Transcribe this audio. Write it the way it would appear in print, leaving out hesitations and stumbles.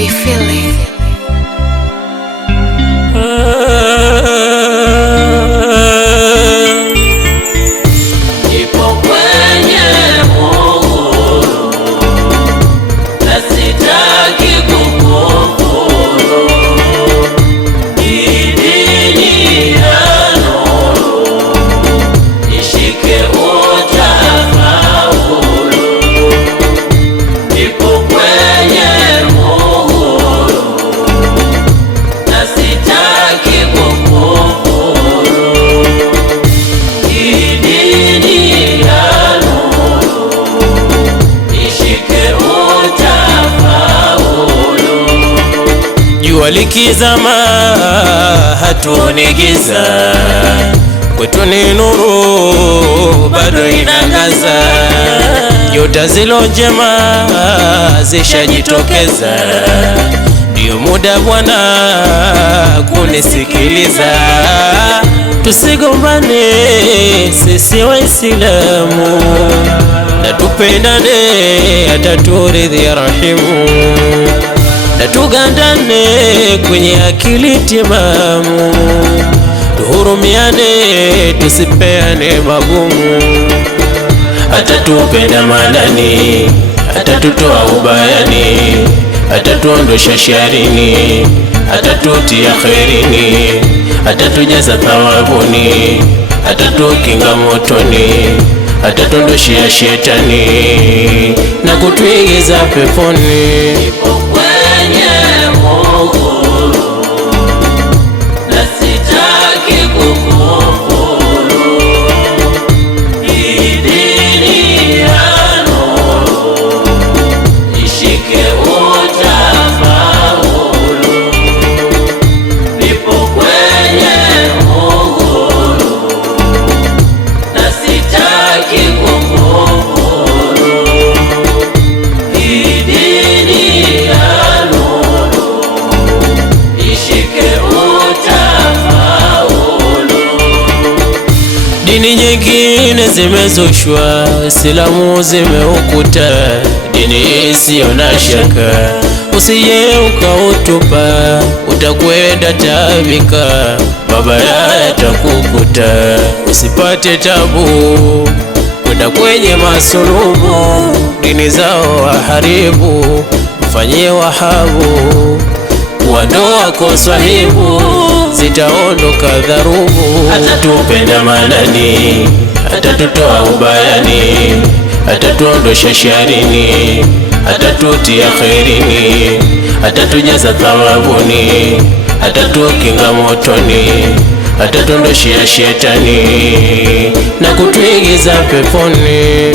be feeling. Ipo kwenye Mungu na sitaki kukufuru. Dini ya nuru, ishike utafaulu. Ipo kwenye Mungu na sitaki kukufuru. Dini ya nuru, ishike utafaulu. Jua likizama hatuoni giza, kwetu ni nuru bado inangaza. Nyota zilo njema zishajitokeza, ndio muda Bwana kunisikiliza. Tusigombane sisi Waislamu, na tupendane ataturidhi rahimu, na tugandane kwenye akili timamu. Tuhurumiane tusipeane magumu, atatupenda manani, atatutoa ubayani, atatuondosha sharini, atatutia khairini, atatujaza thawabuni, atatukinga motoni, atatondosha shetani na kutuingiza peponi. Ipo kwenye Mungu na sitaki kukufuru. Dini ya nuru, ishike utafaulu. Ipo kwenye Mungu na sitaki kukufuru. Dini ya nuru, ishike utafaulu. Dini nyingine zimezushwa, Islamu zimeukuta, dini isiyo na shaka. Usije ukautupa, utakwenda tabika, mabaya yatakukuta. Usipate tabu kwenda kwenye masulubu, dini zao waharibu, mfanyie wahabu. Kuondoa kwa swahibu, zitaondoka dharubu. Atatupenda manani, atatutoa ubayani, atatuondosha sharini, atatutia khairini, atatujaza thawabuni, atatukinga motoni, atatondosha shetani na kutuingiza peponi.